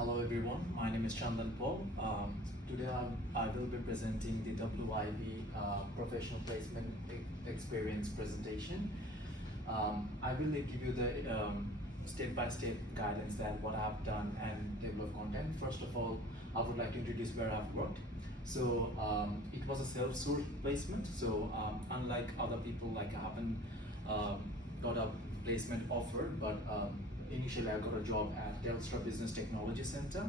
Hello everyone, my name is Chandan Paul. Today I will be presenting the WIB Professional Placement Experience presentation. I will give you the step-by-step guidance that what I've done and table of content. First of all, I would like to introduce where I've worked. So it was a self-sourced placement. So unlike other people, like I haven't got a placement offer, but initially I got a job at Telstra Business Technology Center,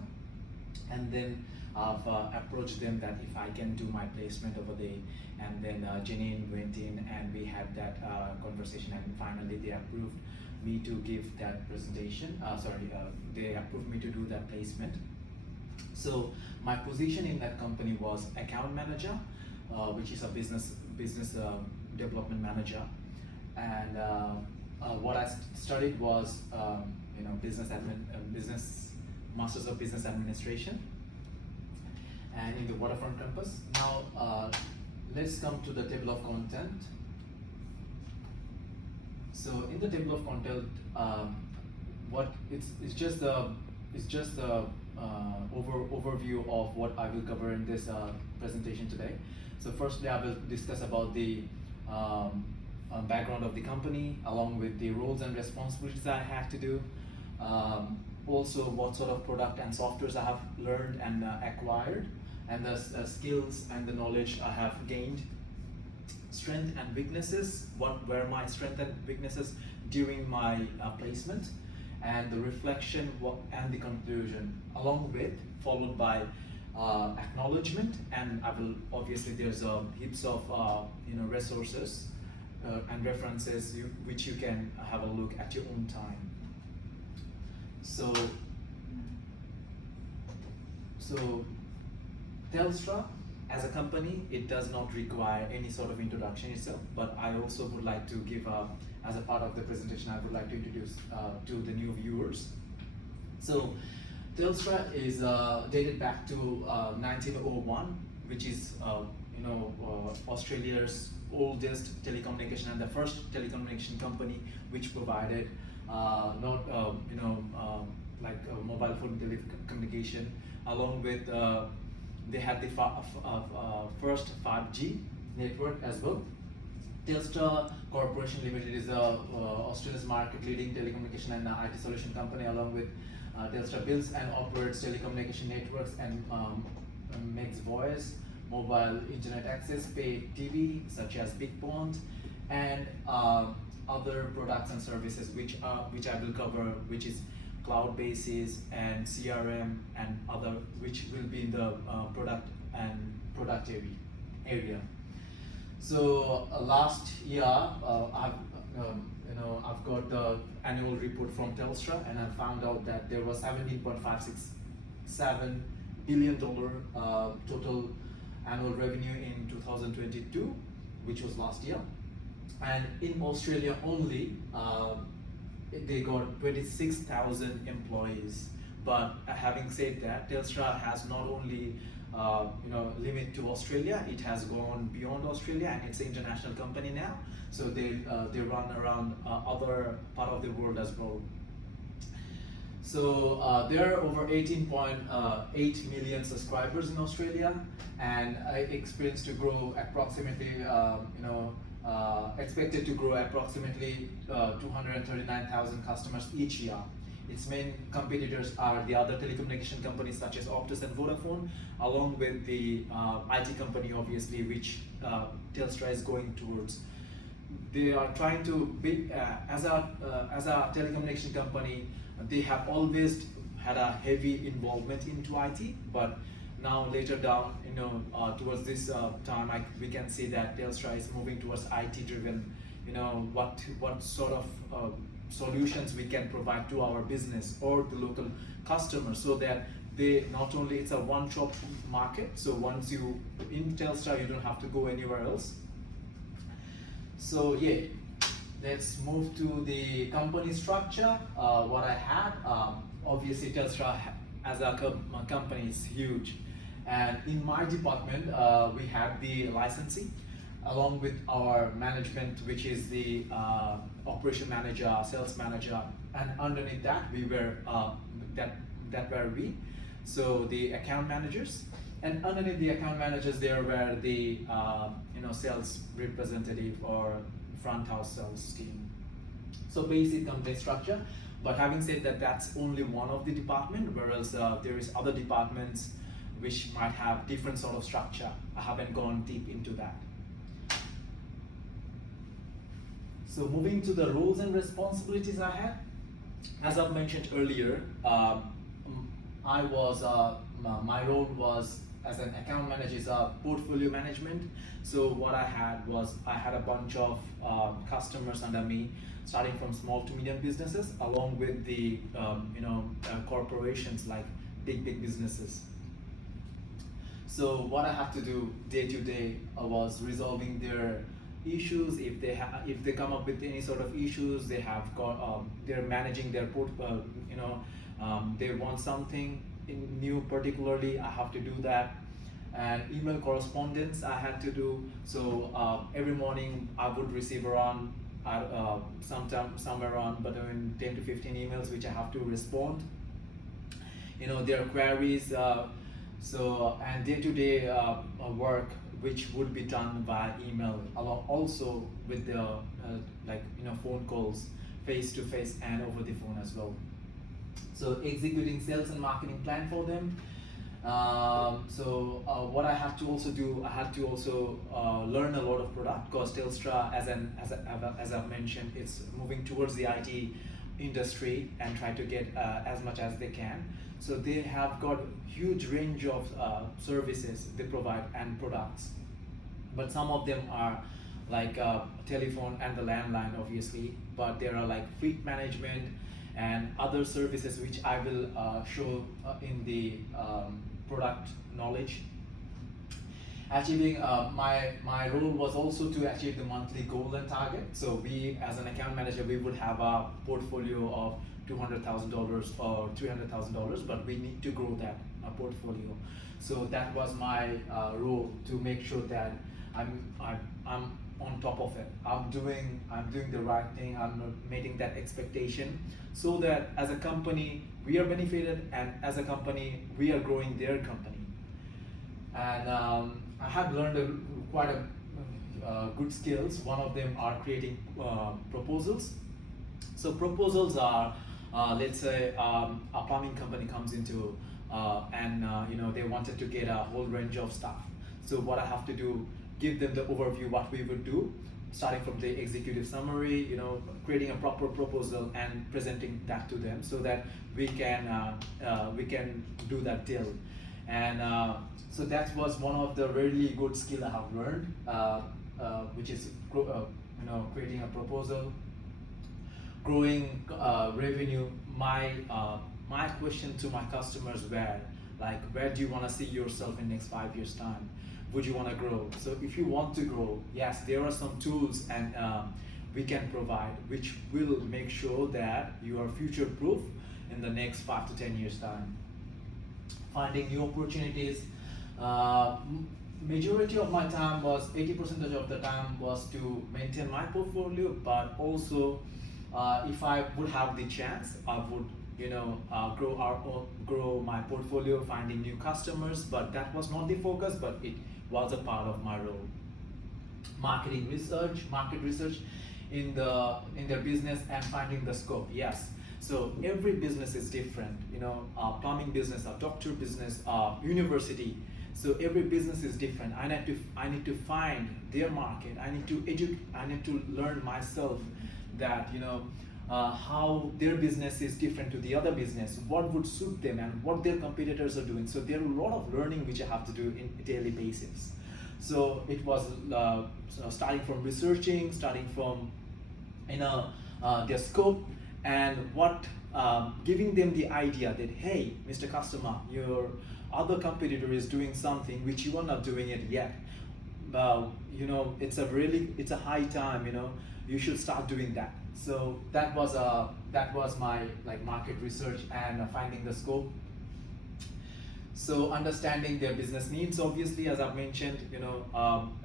and then I've approached them that if I can do my placement over there, and then Janine went in and we had that conversation, and finally they approved me to give that presentation. They approved me to do that placement. So my position in that company was account manager, which is a business development manager, and what I studied was business masters of business administration, and in the waterfront campus. Now let's come to the table of content. So in the table of content, it's just the overview of what I will cover in this presentation today. So firstly, I will discuss about the background of the company, along with the roles and responsibilities I had to do. Also, what sort of product and softwares I have learned and acquired, and the skills and the knowledge I have gained. Strength and weaknesses, what were my strengths and weaknesses during my placement, and the reflection and the conclusion, along with followed by acknowledgement, and I will obviously there's heaps of resources and references which you can have a look at your own time. So Telstra as a company, it does not require any sort of introduction itself, but I also would like to give as a part of the presentation, I would like to introduce to the new viewers. So Telstra is dated back to 1901, which is Australia's oldest telecommunication and the first telecommunication company which provided mobile phone telecommunication, along with they had the first 5G network as well. Telstra Corporation Limited is Australia's market-leading telecommunication and IT solution company, along with Telstra builds and operates telecommunication networks and makes voice, mobile internet access, pay TV such as Big Pond, and other products and services which I will cover, which is cloud bases and CRM and other, which will be in the product area. So last year I've got the annual report from Telstra, and I found out that there was $17.567 billion total annual revenue in 2022, which was last year. And in Australia only, they got 26,000 employees. But having said that, Telstra has not only limit to Australia, it has gone beyond Australia, and it's an international company now. So they run around other part of the world as well. So there are over 18.8 million subscribers in Australia, and I expect to grow approximately expected to grow approximately 239,000 customers each year. Its main competitors are the other telecommunication companies such as Optus and Vodafone, along with the IT company, obviously, which Telstra is going towards. They are trying to be as a telecommunication company. They have always had a heavy involvement into IT, but now later down, towards this time, we can see that Telstra is moving towards IT-driven. What sort of solutions we can provide to our business or the local customers, so that they not only it's a one-shop market. So once you in Telstra, you don't have to go anywhere else. So yeah, let's move to the company structure. What I had, obviously Telstra as a company is huge, and in my department we had the licensee, along with our management, which is the operation manager, sales manager, and underneath that we were that were we. So the account managers, and underneath the account managers there were the sales representative or front house sales team. So basic company structure. But having said that, that's only one of the department, whereas there is other departments which might have different sort of structure. I haven't gone deep into that. So moving to the roles and responsibilities I had, as I've mentioned earlier, my role was as an account manager is portfolio management. So what I had was I had a bunch of customers under me, starting from small to medium businesses, along with the corporations like big businesses. So what I have to do day to day was resolving their issues. If they come up with any sort of issues, they have got they're managing their they want something new particularly, I have to do that. And email correspondence I had to do. So every morning I would receive around somewhere around between 10 to 15 emails which I have to respond. Their queries. And day-to-day work which would be done by email, along also with the phone calls, face-to-face and over the phone as well. So executing sales and marketing plan for them. What I had to also do, I had to also learn a lot of product, because Telstra, as I've mentioned, it's moving towards the IT industry and try to get as much as they can. So they have got huge range of services they provide and products, but some of them are like telephone and the landline obviously, but there are like fleet management and other services which I will show in the product knowledge. Achieving my role was also to achieve the monthly goal and target. So we, as an account manager, we would have a portfolio of $200,000 or $300,000, but we need to grow that portfolio. So that was my role, to make sure that I'm on top of it. I'm doing the right thing. I'm not meeting that expectation, so that as a company we are benefited, and as a company we are growing their company. And I have learned quite good skills. One of them are creating proposals. So proposals are, let's say a plumbing company comes into they wanted to get a whole range of stuff. So what I have to do, give them the overview what we would do, starting from the executive summary, creating a proper proposal and presenting that to them, so that we can do that deal. And so that was one of the really good skill I have learned, which is creating a proposal, growing revenue. My question to my customers were like, where do you want to see yourself in next 5 years time? Would you want to grow? So if you want to grow, yes, there are some tools and we can provide, which will make sure that you are future proof in the next 5 to 10 years time. Finding new opportunities. Majority of my time was 80% of the time was to maintain my portfolio, but also if I would have the chance, I would grow my portfolio, finding new customers. But that was not the focus, but it was a part of my role. Market research in their business and finding the scope. Yes. So every business is different. Plumbing business, a doctor business, university. So every business is different. I need to find their market. I need to learn myself that how their business is different to the other business, what would suit them and what their competitors are doing. So there are a lot of learning which I have to do in a daily basis. So it was starting from researching, starting from their scope, and giving them the idea that, hey, Mr. Customer, your other competitor is doing something which you are not doing it yet. It's a high time. You should start doing that. So that was my market research and finding the scope. So understanding their business needs, obviously, as I've mentioned,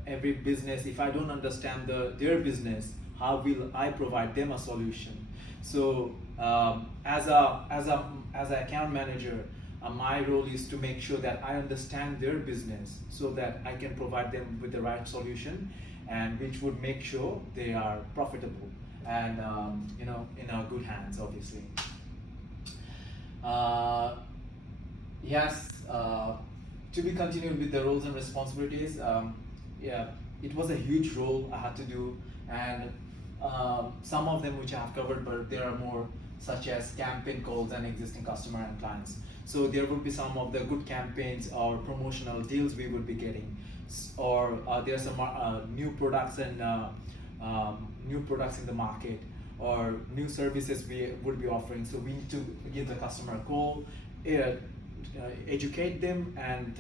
every business, if I don't understand their business, how will I provide them a solution? So as an account manager, my role is to make sure that I understand their business so that I can provide them with the right solution, and which would make sure they are profitable and in our good hands, obviously. Uh, yes, to be continued with the roles and responsibilities. Yeah, it was a huge role I had to do, and some of them which I have covered, but there are more, such as campaign calls and existing customer and clients. So there would be some of the good campaigns or promotional deals we would be getting, or there are some new products and new products in the market, or new services we would be offering. So we need to give the customer a call, educate them, and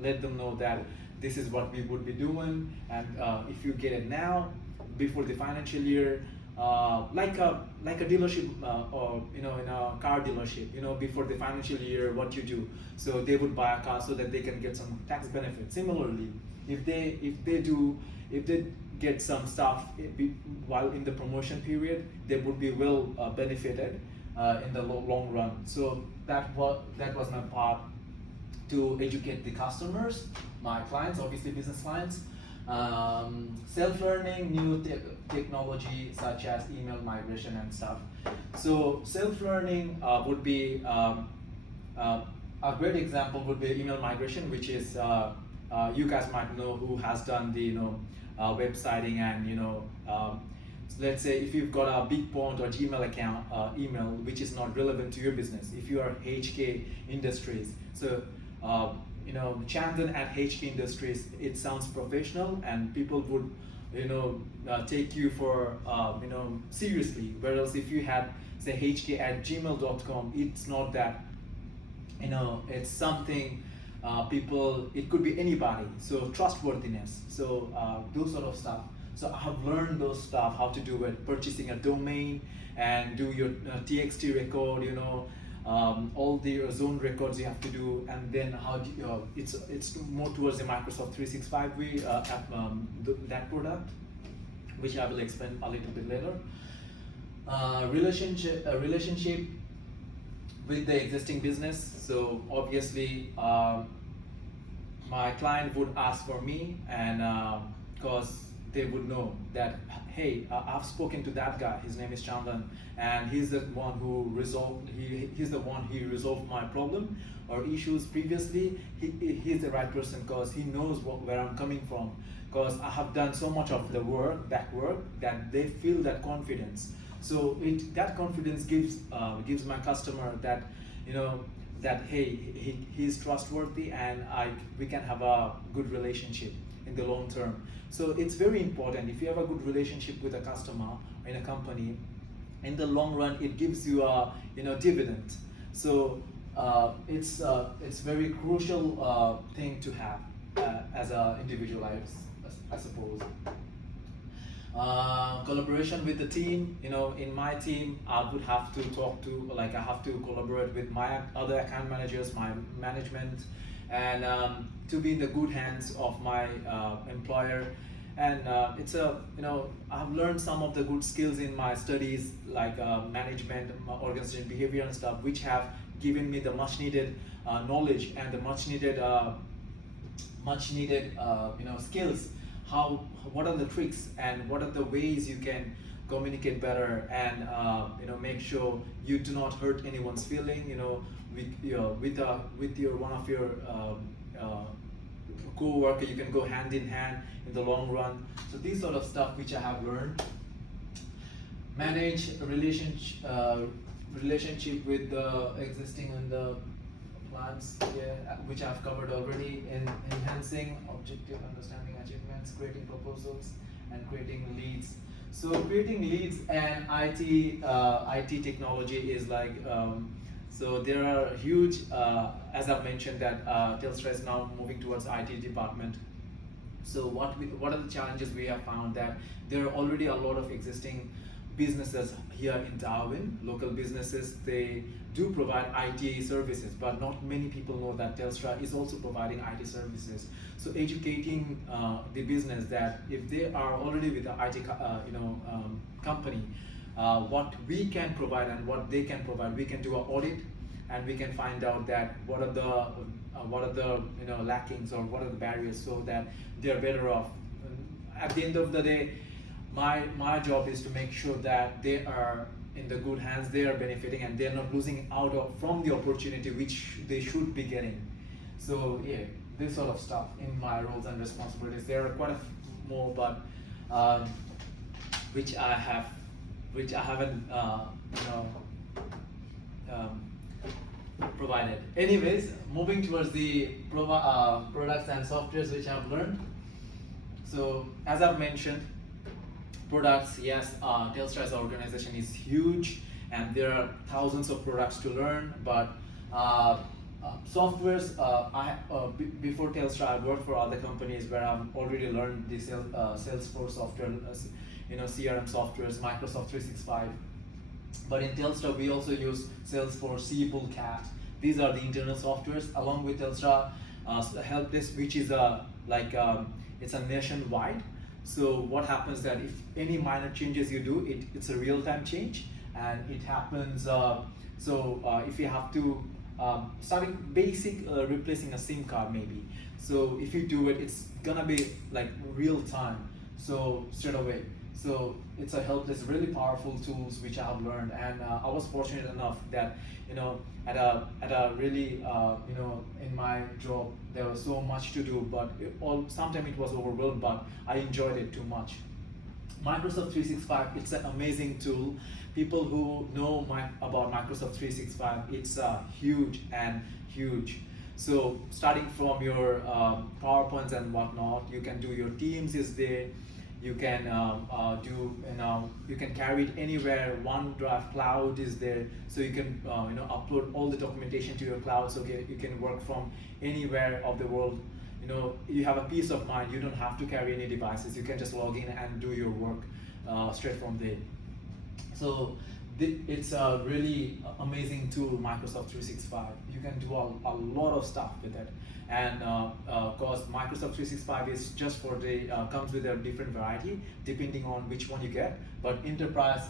let them know that this is what we would be doing, and if you get it now, before the financial year, like a dealership, or in a car dealership, before the financial year, what you do, so they would buy a car so that they can get some tax benefit. Similarly, if they get some stuff while in the promotion period, they would be well benefited in the long run. So that was my part, to educate the customers, my clients, obviously business clients. Self-learning new technology such as email migration and stuff. So self-learning would be a great example would be email migration, which is you guys might know who has done the websiting, and let's say if you've got a big point or Gmail account email which is not relevant to your business, if you are HK Industries, so Chandan at HK Industries, it sounds professional and people would take you for seriously, whereas if you had say HK at gmail.com, it's not that, it's something people, it could be anybody, so trustworthiness, so those sort of stuff. So I have learned those stuff, how to do it, purchasing a domain and do your TXT record, all the zone records you have to do, and then how do it's more towards the Microsoft 365 that product, which I will explain a little bit later. Relationship with the existing business. So obviously my client would ask for me, and because they would know that, hey, I've spoken to that guy, his name is Chandan, and he's the one who resolved my problem or issues previously. He's the right person because he knows where I'm coming from, because I have done so much of the back work, that they feel that confidence. So that confidence gives my customer that, that hey, he's trustworthy, and we can have a good relationship in the long term. So it's very important. If you have a good relationship with a customer in a company, in the long run, it gives you a dividend. So it's very crucial thing to have as an individual, I suppose. Collaboration with the team. In my team, I would have to I have to collaborate with my other account managers, my management, and to be in the good hands of my employer. And I've learned some of the good skills in my studies, like management, organization behavior and stuff, which have given me the much needed knowledge and the much needed skills. What are the tricks and what are the ways you can communicate better, and make sure you do not hurt anyone's feeling, with your one of your co-worker, you can go hand in hand in the long run. So these sort of stuff which I have learned. Manage relationship with the existing and the plans, which I've covered already. In enhancing objective understanding achievements, creating proposals, and creating leads. So creating leads and IT technology is like so there are huge, as I've mentioned, that Telstra is now moving towards IT department. So what are the challenges we have found? That there are already a lot of existing businesses here in Darwin, local businesses. They do provide IT services, but not many people know that Telstra is also providing IT services. So educating the business that if they are already with an IT company, what we can provide and what they can provide. We can do an audit, and we can find out that what are the lackings, or what are the barriers, so that they're better off. At the end of the day, my job is to make sure that they are in the good hands, they are benefiting, and they're not losing out from the opportunity which they should be getting. So yeah, this sort of stuff in my roles and responsibilities. There are quite a more, but which I haven't provided. Anyways, moving towards the products and softwares which I've learned. So as I've mentioned, products, yes, Telstra as an organization is huge, and there are thousands of products to learn, but softwares, before Telstra, I worked for other companies where I've already learned the Salesforce software, CRM softwares, Microsoft 365. But in Telstra, we also use Salesforce, Siebel, Cat. These are the internal softwares, along with Telstra Help Desk, which is it's a nationwide. So what happens that if any minor changes you do, it's a real-time change, and it happens. If you have to starting basic replacing a SIM card maybe. So if you do it, it's gonna be like real time. So straight away. So it's a help desk, really powerful tools which I have learned, and I was fortunate enough that at a really in my job there was so much to do, but sometimes it was overwhelmed, but I enjoyed it too much. Microsoft 365, it's an amazing tool. People who know about Microsoft 365, it's huge. So starting from your PowerPoints and whatnot, you can do your Teams is there. You can you can carry it anywhere. OneDrive Cloud is there, so you can upload all the documentation to your cloud, so you can work from anywhere of the world. You have a peace of mind. You don't have to carry any devices. You can just log in and do your work straight from there. So it's a really amazing tool, Microsoft 365. You can do a lot of stuff with it, and of course Microsoft 365 is just for the comes with a different variety depending on which one you get. But enterprise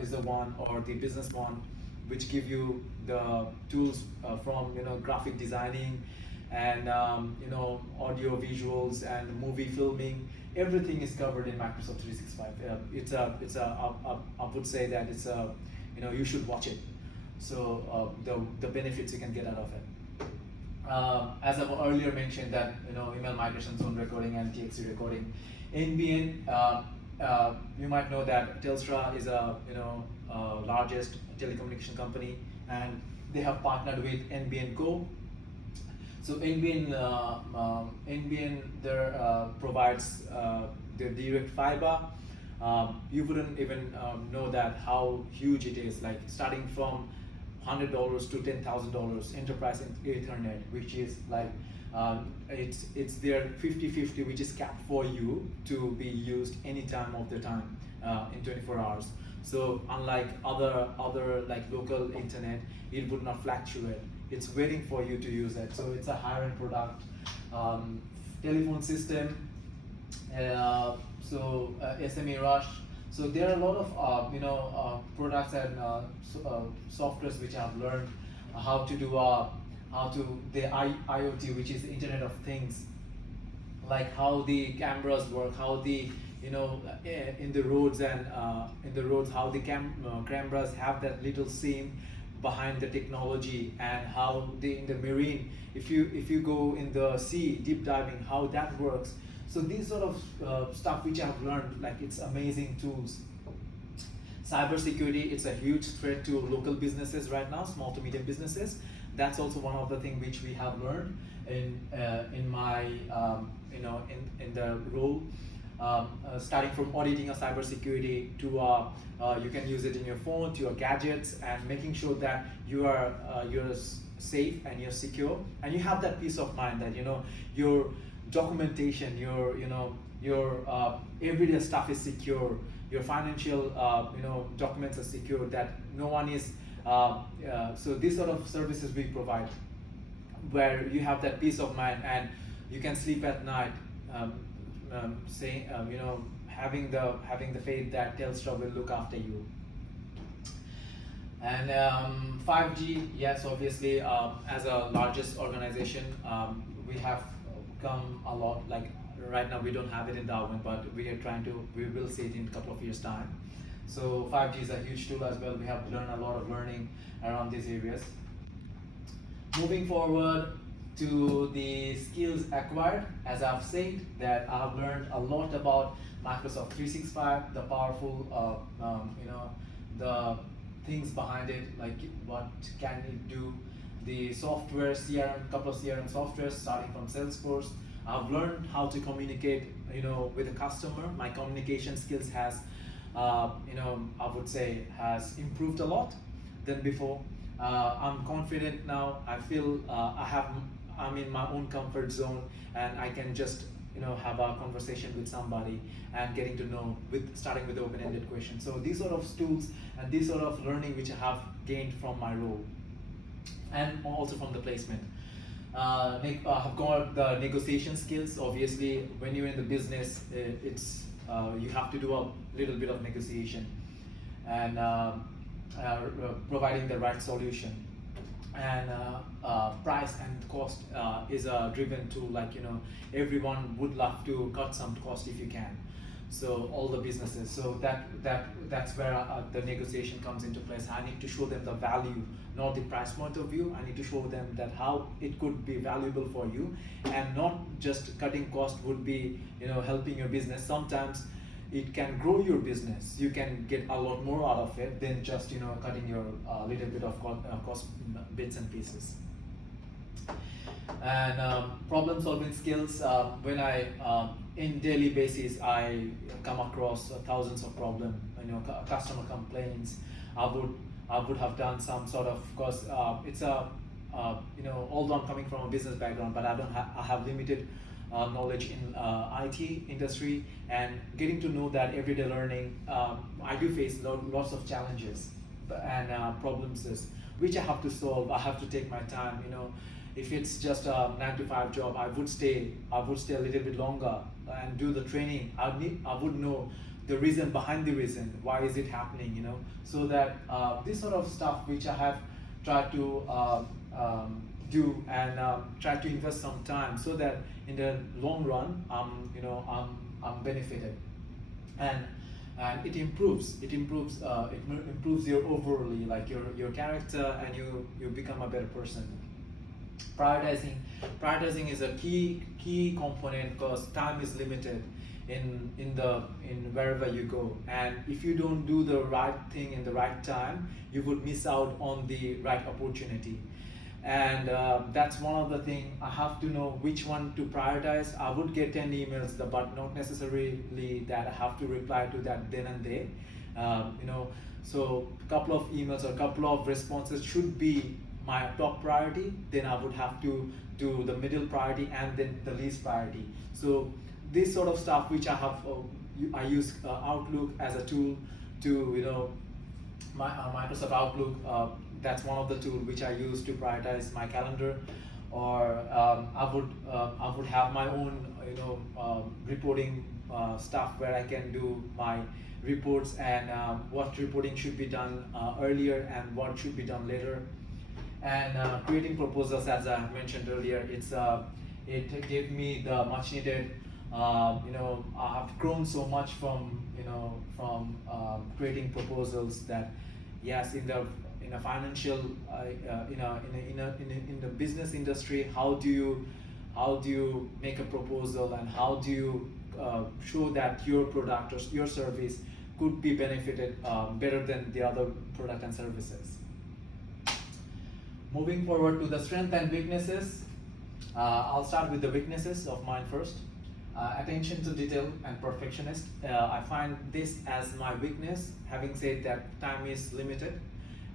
is the one, or the business one, which give you the tools from graphic designing and audio visuals and movie filming. Everything is covered in Microsoft 365. I would say that it's a you should watch it. So the benefits you can get out of it. As I've earlier mentioned, that email migration, zone recording, and TXT recording. NBN, you might know that Telstra is a largest telecommunication company, and they have partnered with NBN Go. So NBN there provides the direct fiber. You wouldn't even know that how huge it is. Like starting from $100 to $10,000 enterprise Ethernet, which is like it's their 50/50, which is capped for you to be used any time of the time in 24 hours. So unlike other like local internet, it would not fluctuate. It's waiting for you to use it. So it's a higher-end product. Telephone system. SME Rush. So there are a lot of products and softwares which I've learned how to do the IoT, which is the Internet of Things, like how the cameras work, how the in the roads and how the cameras have that little SIM behind the technology, and how in the marine, if you go in the sea deep diving, how that works. So these sort of stuff which I've learned, like it's amazing tools. Cybersecurity, it's a huge threat to local businesses right now, small to medium businesses. That's also one of the things which we have learned in my in the role. Starting from auditing a cybersecurity to you can use it in your phone, to your gadgets, and making sure that you're safe and you're secure, and you have that peace of mind that your documentation, your everyday stuff is secure, your financial documents are secure, that no one is so these sort of services we provide, where you have that peace of mind and you can sleep at night saying having the faith that Telstra will look after you. And 5G, yes, obviously, as a largest organization, we have come a lot. Like right now, we don't have it in Darwin, but we are trying to. We will see it in a couple of years' time. So 5G is a huge tool as well. We have learned a lot of learning around these areas. Moving forward to the skills acquired, as I've said, that I've learned a lot about Microsoft 365, the powerful, the things behind it, like what can it do, the software, CRM, couple of CRM softwares starting from Salesforce. I've learned how to communicate, with a customer. My communication skills has, I would say, has improved a lot than before. I'm confident now. I feel I'm in my own comfort zone, and I can just have a conversation with somebody and getting to know with starting with open-ended questions. So these sort of tools and these sort of learning which I have gained from my role and also from the placement. I've got the negotiation skills. Obviously, when you're in the business, it's you have to do a little bit of negotiation and providing the right solution. And price and cost is a driven tool. Like everyone would love to cut some cost if you can. So all the businesses. So that's where the negotiation comes into place. I need to show them the value, not the price point of view. I need to show them that how it could be valuable for you, and not just cutting cost would be helping your business. Sometimes it can grow your business. You can get a lot more out of it than just cutting your little bit of cost bits and pieces. And problem solving skills, when I in daily basis I come across thousands of problem, customer complaints. I would have done some sort of course. It's a although I'm coming from a business background, but I have limited knowledge in IT industry, and getting to know that everyday learning. I do face lots of challenges and problems which I have to solve. I have to take my time. If it's just a 9 to 5 job, I would stay a little bit longer and do the training. I would know the reason behind the reason. Why is it happening? So that this sort of stuff which I have tried to do and try to invest some time, so that in the long run, I'm benefited, and it improves your overall, like your character, and you become a better person. Prioritizing is a key component, because time is limited in wherever you go, and if you don't do the right thing in the right time, you would miss out on the right opportunity. And that's one of the things. I have to know which one to prioritize. I would get 10 emails, but not necessarily that I have to reply to that then and there. So a couple of emails or a couple of responses should be my top priority. Then I would have to do the middle priority and then the least priority. So this sort of stuff which I use Outlook as a tool to my Microsoft Outlook. That's one of the tools which I use to prioritize my calendar. Or I would have my own reporting stuff where I can do my reports, and what reporting should be done earlier and what should be done later. And creating proposals, as I mentioned earlier, it gave me the much needed. I've grown so much from creating proposals, that yes, in a financial in the business industry, how do you make a proposal, and how do you show that your product or your service could be benefited better than the other product and services. Moving forward to the strength and weaknesses, I'll start with the weaknesses of mine first. Attention to detail and perfectionist. I find this as my weakness. Having said that, time is limited,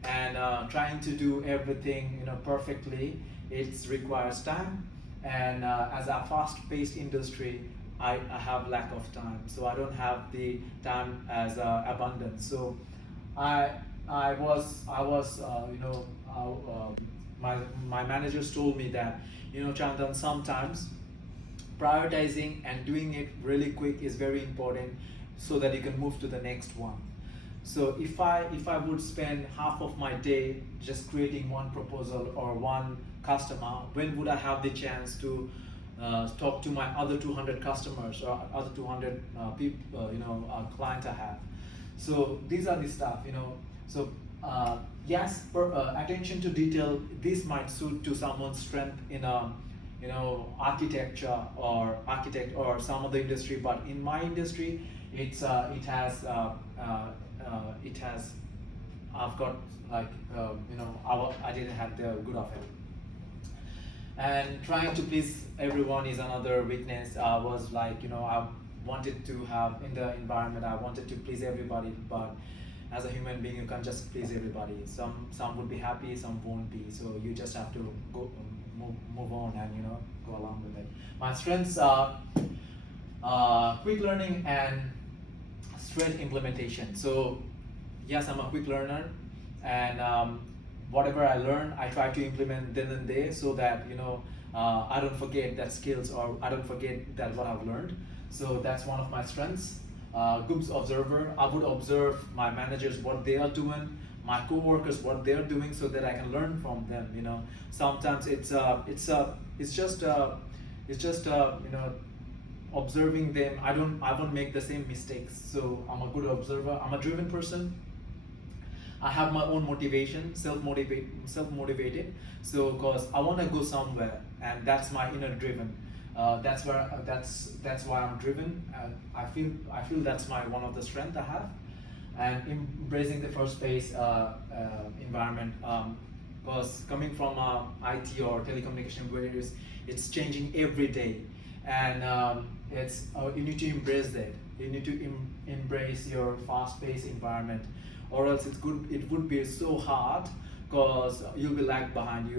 and trying to do everything perfectly, it requires time. And as a fast-paced industry, I have lack of time, so I don't have the time as abundance. So I was my managers told me that Chandan, sometimes prioritizing and doing it really quick is very important, so that you can move to the next one. So if I would spend half of my day just creating one proposal or one customer, when would I have the chance to talk to my other 200 customers or other 200 people, clients I have? So these are the stuff, So yes, attention to detail. This might suit to someone's strength in a architecture or architect or some other industry, but in my industry, it has I've got like I didn't have the good of it. And trying to please everyone is another weakness. I was like, I wanted to have in the environment, I wanted to please everybody, but as a human being, you can't just please everybody. Some would be happy, some won't be. So you just have to go move on and go along with it. My strengths are quick learning and straight implementation. So yes, I'm a quick learner, and whatever I learn, I try to implement then and there, so that I don't forget that skills, or I don't forget that what I've learned. So that's one of my strengths. Good observer. I would observe my managers, what they are doing, my co-workers, what they're doing, so that I can learn from them. Sometimes it's just observing them. I won't make the same mistakes. So I'm a good observer. I'm a driven person. I have my own motivation, self-motivated. So, cause I want to go somewhere, and that's my inner driven. That's why I'm driven. I feel that's one of the strength I have, and embracing the first space environment. Because coming from IT or telecommunication careers, it's changing every day, and you need to embrace that. You need to embrace your fast-paced environment, or else it would be so hard, because you'll be lagged behind.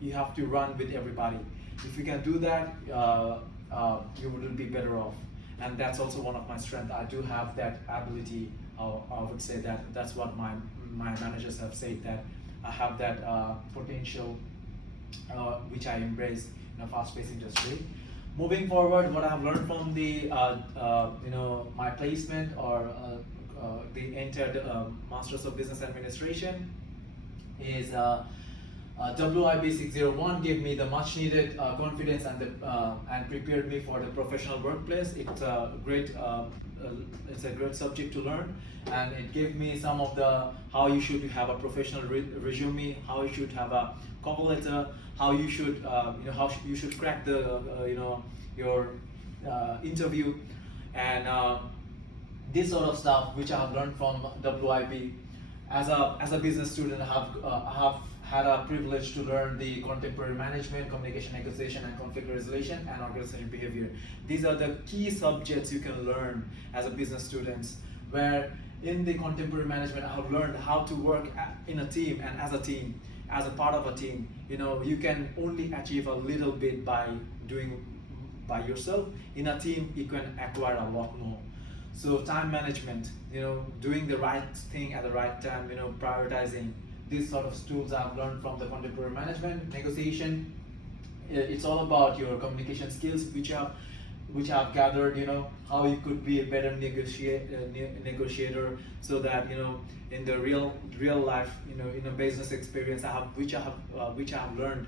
You have to run with everybody. If you can do that, you will be better off, and that's also one of my strengths. I do have that ability. I would say that's what my managers have said, that I have that potential, which I embrace in a fast-paced industry. Moving forward, what I've learned from the my placement, or the entered Masters of Business Administration, is WIB 601 gave me the much needed confidence and prepared me for the professional workplace. It's a great subject to learn, and it gave me some of the how you should have a professional resume, how you should have a cover letter, how you should how you should crack the your interview, and this sort of stuff which I have learned from WIB. As a business student, I have had a privilege to learn the contemporary management, communication negotiation, and conflict resolution, and organizational behavior. These are the key subjects you can learn as a business student, where in the contemporary management, I have learned how to work in a team, and as a team, as a part of a team. You can only achieve a little bit by doing by yourself. In a team, you can acquire a lot more. So time management, doing the right thing at the right time, prioritizing. These sort of tools I've learned from the contemporary management. Negotiation, it's all about your communication skills, which I've gathered. How you could be a better negotiator, so that in the real life, in a business experience which I have learned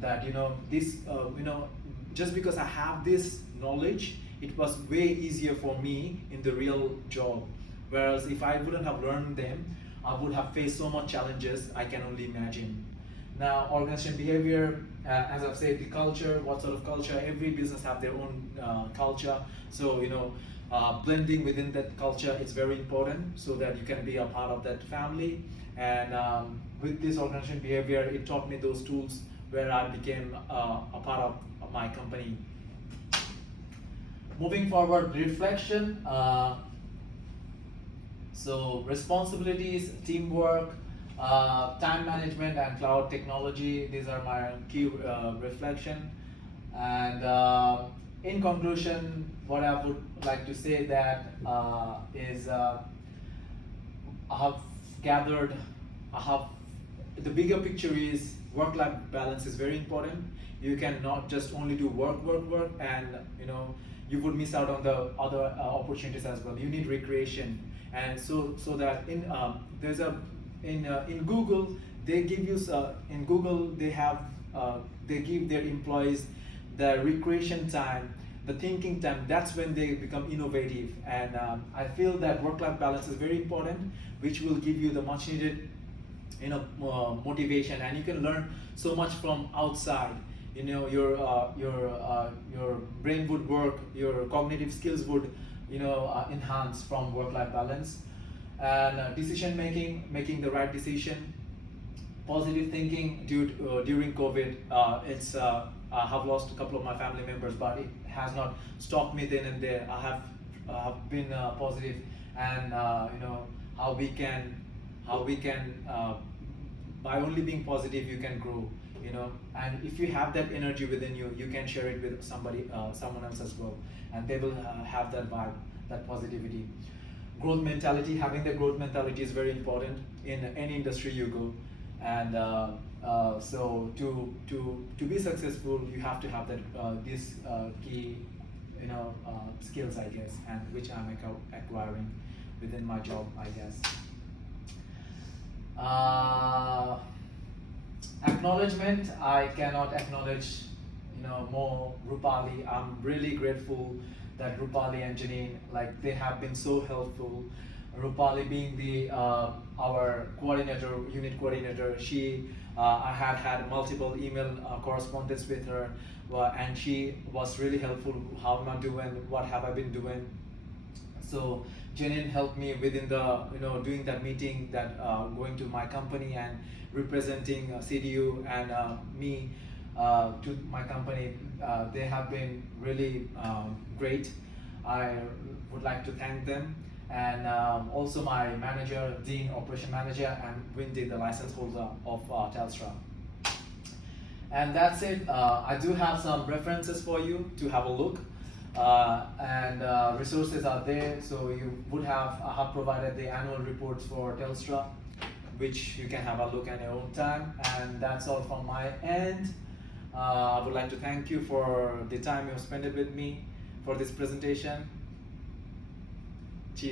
that this just because I have this knowledge, it was way easier for me in the real job. Whereas if I wouldn't have learned them, I would have faced so much challenges I can only imagine. Now, organization behavior, as I've said, the culture, what sort of culture? Every business have their own culture. So blending within that culture is very important, so that you can be a part of that family. And with this organization behavior, it taught me those tools where I became a part of my company. Moving forward, reflection. So responsibilities, teamwork, time management, and cloud technology. These are my key reflection. And in conclusion, what I would like to say that is I have gathered. The bigger picture is work-life balance is very important. You cannot just only do work, and you would miss out on the other opportunities as well. You need recreation, and so that there's a in Google they give you in Google they have they give their employees the recreation time, the thinking time. That's when they become innovative, and I feel that work-life balance is very important, which will give you the much needed motivation, and you can learn so much from outside. Your brain would work, your cognitive skills would enhance from work-life balance, and decision making the right decision, positive thinking. During COVID, I have lost a couple of my family members, but it has not stopped me then and there. I have been positive, and how we can by only being positive you can grow, and if you have that energy within you, you can share it with someone else as well, and they will have that vibe, that positivity. Growth mentality, having the growth mentality is very important in any industry you go, and so to be successful you have to have that these key skills, I guess, and which I'm acquiring within my job, I guess. Acknowledgement, I cannot acknowledge more Rupali. I'm really grateful that Rupali and Janine, like, they have been so helpful. Rupali being the our coordinator, unit coordinator, I had multiple email correspondence with her, and she was really helpful. How am I doing? What have I been doing? So Janine helped me within the doing that meeting, that going to my company and representing CDU and me to my company. They have been really great. I would like to thank them, and also my manager, Dean, operation manager, and Windy, the license holder of Telstra. And that's it. I do have some references for you to have a look, and resources are there. So I have provided the annual reports for Telstra, which you can have a look at your own time. And that's all from my end. I would like to thank you for the time you spent with me for this presentation.